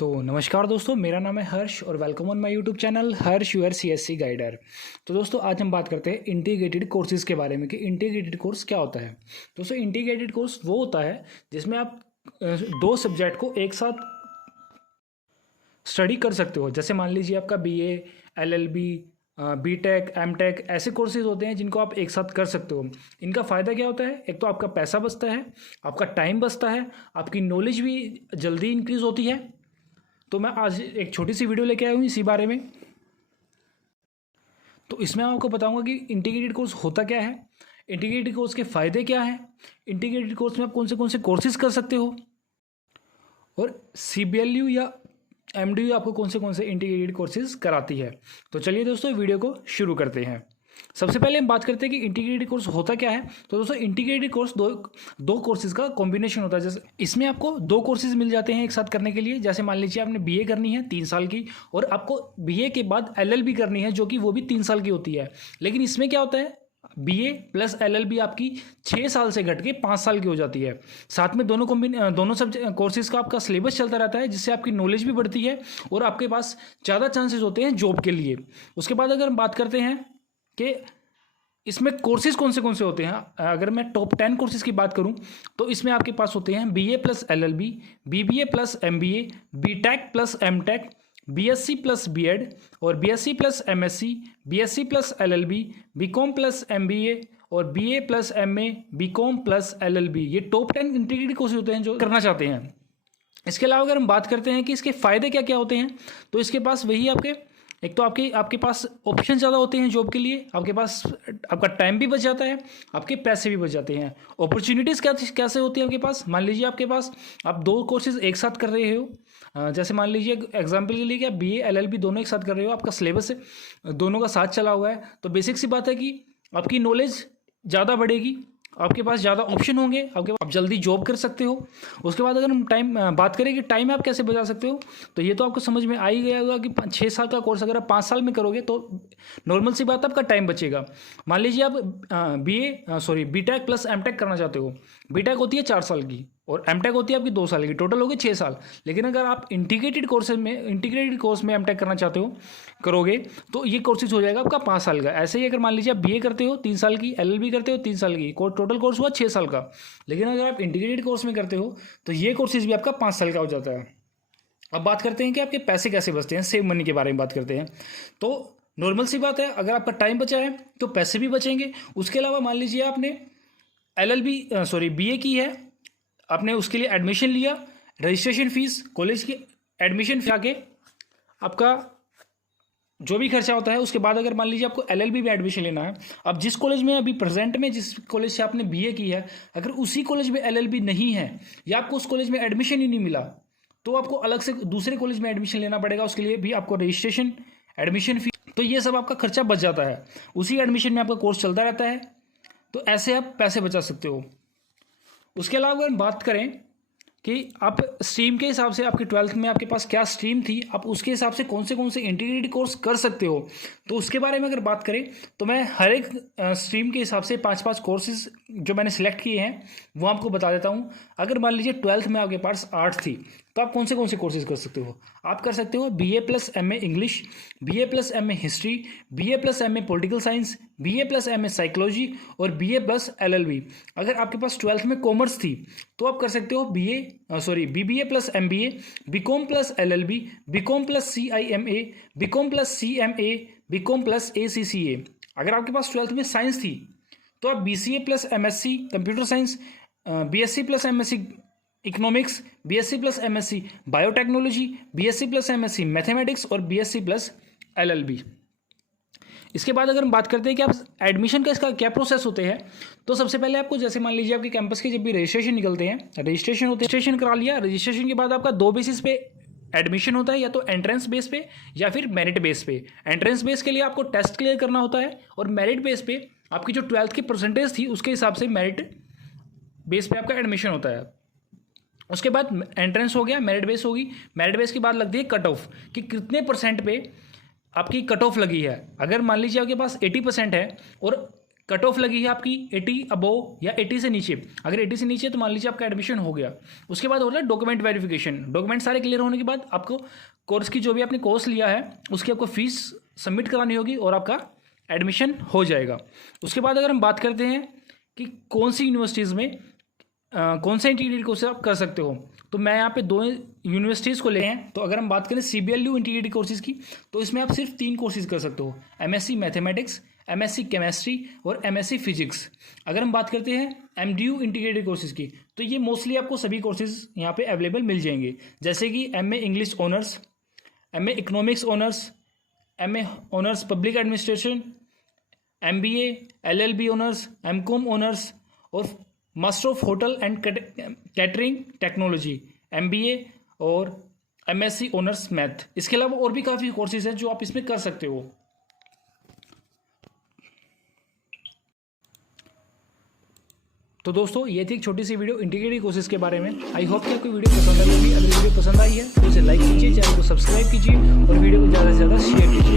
तो नमस्कार दोस्तों, मेरा नाम है हर्ष और welcome on my YouTube channel Harsh your CSC guider. तो दोस्तों आज हम बात करते हैं इंटीग्रेटेड कोर्सेज़ के बारे में कि इंटीग्रेटेड कोर्स क्या होता है। दोस्तों इंटीग्रेटेड कोर्स वो होता है जिसमें आप दो सब्जेक्ट को एक साथ स्टडी कर सकते हो। जैसे मान लीजिए आपका बीए, एलएलबी, बीटेक, एमटेक ऐसे कोर्सेज होते हैं जिनको आप एक साथ कर सकते हो। इनका फ़ायदा क्या होता है? एक तो आपका पैसा बचता है, आपका टाइम बचता है, आपकी नॉलेज भी जल्दी इंक्रीज़ होती है। तो मैं आज एक छोटी सी वीडियो लेके आया हूँ इसी बारे में। तो इसमें आपको बताऊंगा कि इंटीग्रेटेड कोर्स होता क्या है, इंटीग्रेटेड कोर्स के फ़ायदे क्या हैं, इंटीग्रेटेड कोर्स में आप कौन से कोर्सेज कर सकते हो, और सीबीएलयू या एमडीयू आपको कौन से इंटीग्रेटेड कोर्सेज कराती है। तो चलिए दोस्तों वीडियो को शुरू करते हैं। सबसे पहले हम बात करते हैं कि इंटीग्रेटेड कोर्स होता क्या है। तो दोस्तों इंटीग्रेटेड कोर्स दो कोर्सेज का कॉम्बिनेशन होता है। जैसे इसमें आपको दो कोर्सेज मिल जाते हैं एक साथ करने के लिए। जैसे मान लीजिए आपने बीए करनी है 3 साल की, और आपको बीए के बाद एलएलबी करनी है जो कि वो भी 3 साल की होती है। लेकिन इसमें क्या होता है, बीए प्लस एलएलबी आपकी 6 साल से घट के 5 साल की हो जाती है। साथ में दोनों सब कोर्सेज का आपका सिलेबस चलता रहता है, जिससे आपकी नॉलेज भी बढ़ती है और आपके पास ज़्यादा चांसेस होते हैं जॉब के लिए। उसके बाद अगर हम बात करते हैं कि इसमें कोर्सेज कौन से होते हैं, अगर मैं टॉप 10 कोर्सेज की बात करूं तो इसमें आपके पास होते हैं BA plus LLB, BBA plus MBA, BTech plus MTech, BSc plus BEd और BSc plus MSc, BSc plus LLB, BCom plus MBA और BA plus MA, BCom plus LLB. ये टॉप 10 इंटीग्रेटेड कोर्सेज होते हैं जो करना चाहते हैं। इसके अलावा अगर हम बात करते हैं कि इसके फ़ायदे क्या क्या होते हैं, तो इसके पास वही एक तो आपके पास ऑप्शन ज़्यादा होते हैं जॉब के लिए, आपके पास आपका टाइम भी बच जाता है, आपके पैसे भी बच जाते हैं। अपॉर्चुनिटीज़ कैसे होती है आपके पास? मान लीजिए आपके पास आप 2 कोर्सेज एक साथ कर रहे हो। जैसे मान लीजिए एग्जांपल के लिए कि आप बीए एलएलबी दोनों एक साथ कर रहे हो, आपका सिलेबस दोनों का साथ चला हुआ है, तो बेसिक सी बात है कि आपकी नॉलेज ज़्यादा बढ़ेगी, आपके पास ज़्यादा ऑप्शन होंगे, आप जल्दी जॉब कर सकते हो। उसके बाद अगर हम बात करें कि टाइम आप कैसे बचा सकते हो, तो ये तो आपको समझ में आ ही गया होगा कि 6 साल का कोर्स अगर आप 5 साल में करोगे तो नॉर्मल सी बात आपका टाइम बचेगा। मान लीजिए आप बीटेक प्लस एमटेक करना चाहते हो। बीटेक होती है 4 साल की और एमटेक होती है आपकी 2 साल की, टोटल हो गए 6 साल। लेकिन अगर आप इंटीग्रेटेड कोर्स में एमटेक करना चाहते हो करोगे तो ये कोर्सेज हो जाएगा आपका 5 साल का। ऐसे ही अगर मान लीजिए आप बीए करते हो 3 साल की, एलएलबी करते हो 3 साल की, टोटल कोर्स हुआ 6 साल का। लेकिन अगर आप इंटीग्रेटेड कोर्स में करते हो तो ये कोर्सेज भी आपका 5 साल का हो जाता है। अब बात करते हैं कि आपके पैसे कैसे बचते हैं, सेव मनी के बारे में बात करते हैं। तो नॉर्मल सी बात है, अगर आपका टाइम बचा है तो पैसे भी बचेंगे। उसके अलावा मान लीजिए आपने बीए की है, आपने उसके लिए एडमिशन लिया, रजिस्ट्रेशन फीस, कॉलेज की एडमिशन फी आके आपका जो भी खर्चा होता है, उसके बाद अगर मान लीजिए आपको एलएलबी में एडमिशन लेना है, अब जिस कॉलेज में अभी प्रेजेंट में जिस कॉलेज से आपने बीए की है, अगर उसी कॉलेज में एलएलबी नहीं है या आपको उस कॉलेज में एडमिशन ही नहीं मिला, तो आपको अलग से दूसरे कॉलेज में एडमिशन लेना पड़ेगा। उसके लिए भी आपको रजिस्ट्रेशन, एडमिशन फी, तो ये सब आपका खर्चा बच जाता है। उसी एडमिशन में आपका कोर्स चलता रहता है, तो ऐसे आप पैसे बचा सकते हो। उसके अलावा अगर बात करें कि आप स्ट्रीम के हिसाब से, आपकी 12th में आपके पास क्या स्ट्रीम थी, आप उसके हिसाब से कौन से इंटीग्रेटेड कोर्स कर सकते हो, तो उसके बारे में अगर बात करें तो मैं हर एक स्ट्रीम के हिसाब से 5-5 कोर्सेज जो मैंने सेलेक्ट किए हैं वो आपको बता देता हूँ। अगर मान लीजिए 12th में आपके पास आर्ट थी तो आप कौन से कोर्सेज कर सकते हो? आप कर सकते हो BA plus MA English, BA plus MA history, BA plus MA political science, BA plus MA psychology और बीए प्लस एलएलबी। अगर आपके पास 12th में कॉमर्स थी तो आप कर सकते हो BBA plus MBA, BCom plus LLB, BCom plus CIMA, BCom plus CMA, BCom plus ACCA. अगर आपके पास 12th में साइंस थी तो आप BCA plus MSc computer science, BSc plus MSc economics, BSc plus MSc biotechnology, BSc plus MSc mathematics और BSc plus LLB. इसके बाद अगर हम बात करते हैं कि आप एडमिशन का इसका क्या प्रोसेस होते हैं, तो सबसे पहले आपको, जैसे मान लीजिए आपके कैंपस के जब भी रजिस्ट्रेशन निकलते हैं, रजिस्ट्रेशन करा लिया। रजिस्ट्रेशन के बाद आपका 2 बेसिस पे एडमिशन होता है, या तो एंट्रेंस बेस पे या फिर मेरिट बेस पे। एंट्रेंस बेस के लिए आपको टेस्ट क्लियर करना होता है, और मेरिट बेस पे आपकी जो 12th की परसेंटेज थी उसके हिसाब से मेरिट बेस पे आपका एडमिशन होता है। उसके बाद एंट्रेंस हो गया, मेरिट बेस होगी, मेरिट बेस के बाद लगती है कट ऑफ कि कितने % पे आपकी कट ऑफ लगी है। अगर मान लीजिए आपके पास 80% है और कट ऑफ लगी है आपकी 80 अबोव या 80 से नीचे, अगर 80 से नीचे तो मान लीजिए आपका एडमिशन हो गया। उसके बाद होता है डॉक्यूमेंट वेरिफिकेशन। डॉक्यूमेंट सारे क्लियर होने के बाद आपको कोर्स की जो भी आपने कोर्स लिया है उसकी आपको फीस सबमिट करानी होगी और आपका एडमिशन हो जाएगा। उसके बाद अगर हम बात करते हैं कि कौन सी यूनिवर्सिटीज़ में कौन सा इंटीग्रेटेड कोर्स आप कर सकते हो, तो मैं यहाँ पे 2 यूनिवर्सिटीज़ को ले हैं। तो अगर हम बात करें CBLU इंटीग्रेटेड कोर्सेज़ की, तो इसमें आप सिर्फ 3 कोर्सेज़ कर सकते हो, MSc मैथमेटिक्स, MSc केमिस्ट्री और MSc फिजिक्स। अगर हम बात करते हैं MDU इंटीग्रेटेड कोर्सेज़ की, तो ये मोस्टली आपको सभी कोर्सेज़ यहाँ पे अवेलेबल मिल जाएंगे, जैसे कि MA English honours, MA economics honours, MA honours public administration, MBA, LLB honours, MCOM honours और master of hotel and catering technology MBA और MSc ऑनर्स मैथ। इसके अलावा और भी काफ़ी कोर्सेज हैं जो आप इसमें कर सकते हो। तो दोस्तों ये थी एक छोटी सी वीडियो इंटीग्रेटेड कोर्सेज के बारे में। आई होप कि आपको वीडियो पसंद आई होगी। अगर वीडियो पसंद आई है तो इसे लाइक कीजिए, चैनल को सब्सक्राइब कीजिए और वीडियो को ज़्यादा से ज़्यादा शेयर कीजिए।